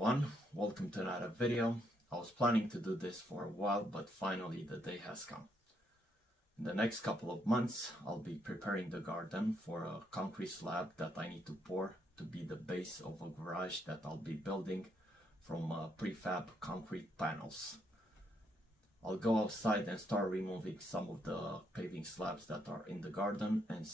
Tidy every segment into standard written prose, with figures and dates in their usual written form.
everyone, welcome to another video. I was planning to do this for a while, but finally the day has come. In the next couple of months, I'll be preparing the garden for a concrete slab that I need to pour to be the base of a garage that I'll be building from prefab concrete panels. I'll go outside and start removing some of the paving slabs that are in the garden and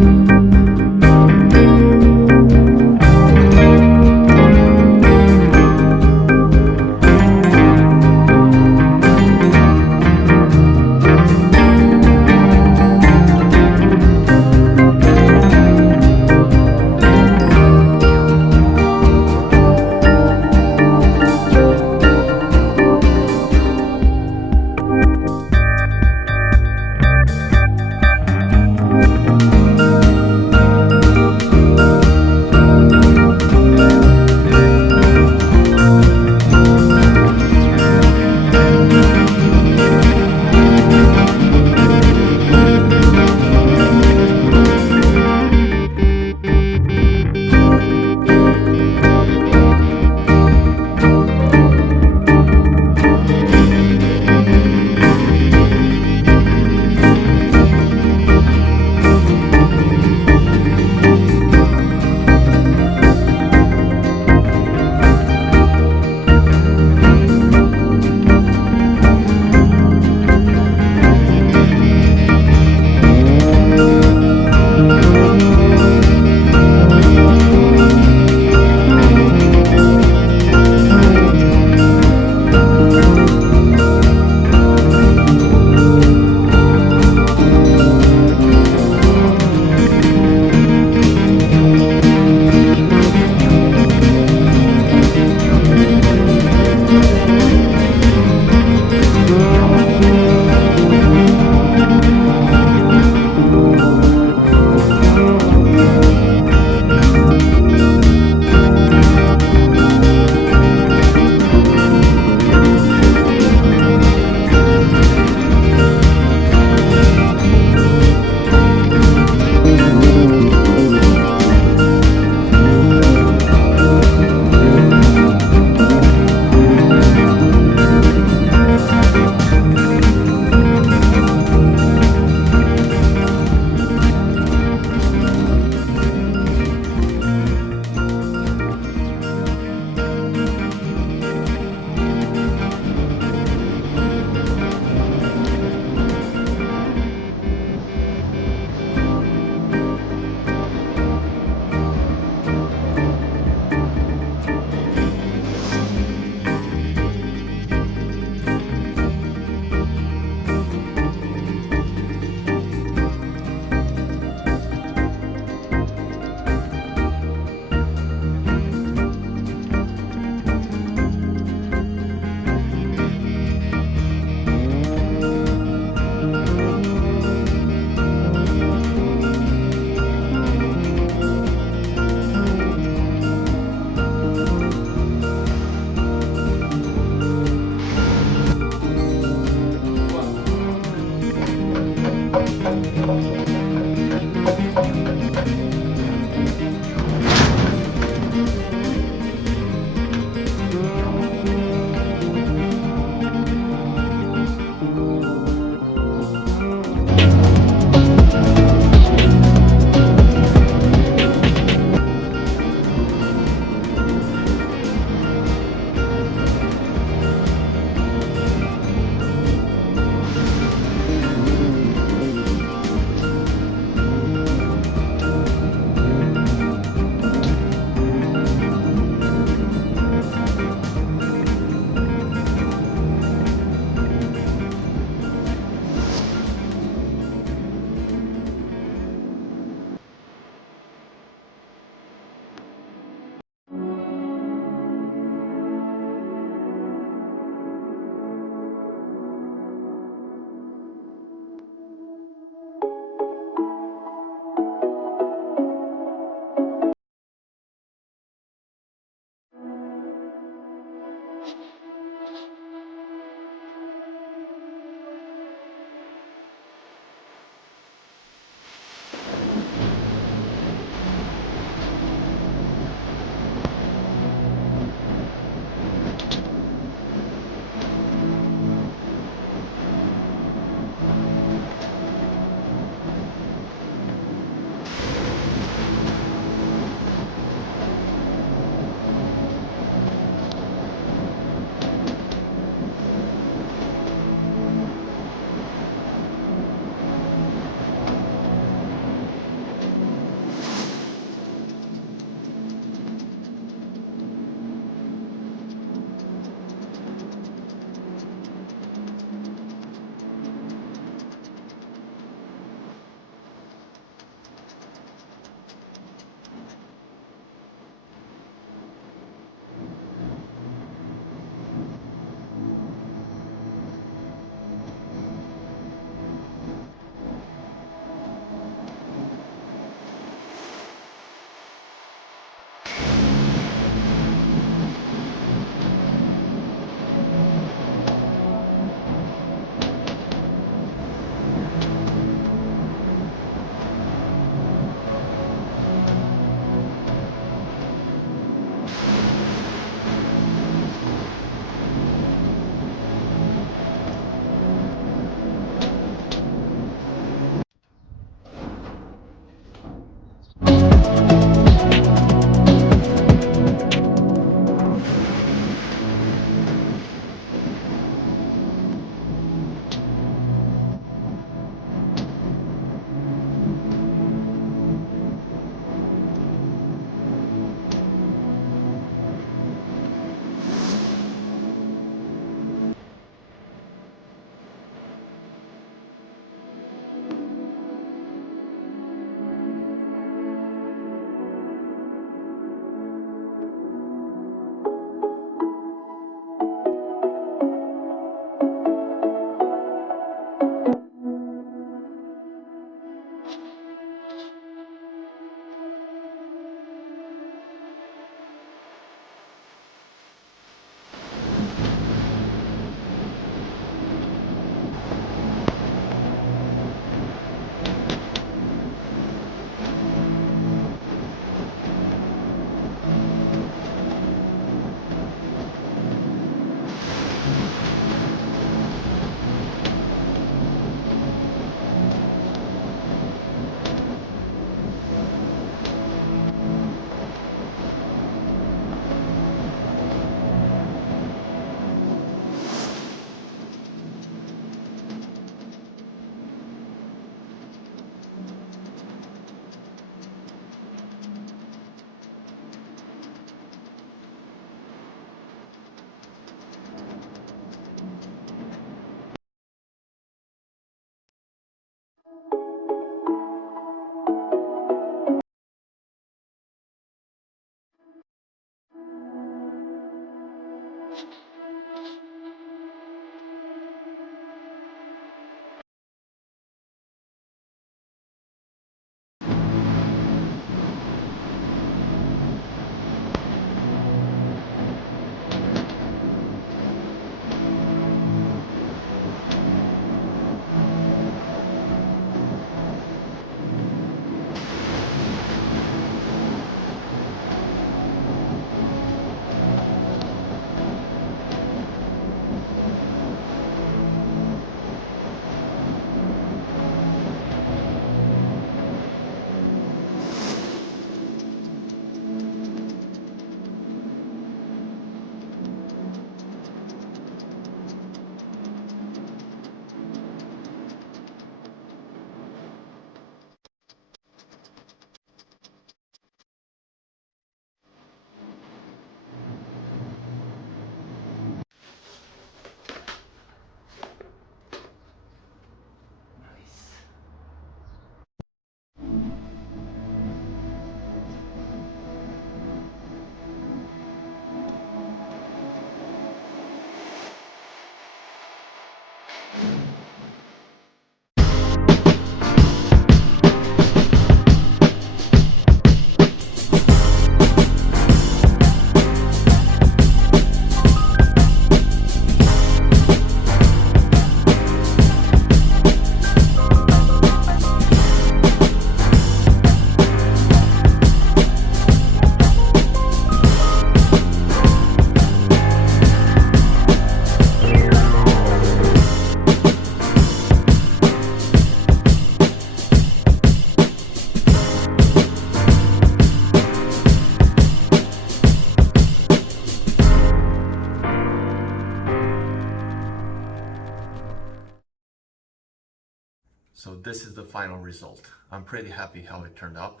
So this is the final result. I'm pretty happy how it turned up.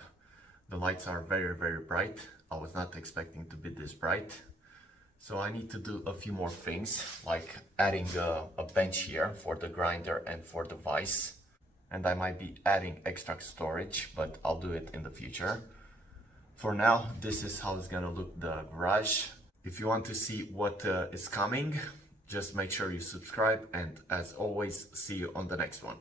The lights are very, very bright. I was not expecting to be this bright. So I need to do a few more things, like adding a bench here for the grinder and for the vise. And I might be adding extra storage, but I'll do it in the future. For now, this is how it's gonna look, the garage. If you want to see what is coming, just make sure you subscribe, and as always, see you on the next one.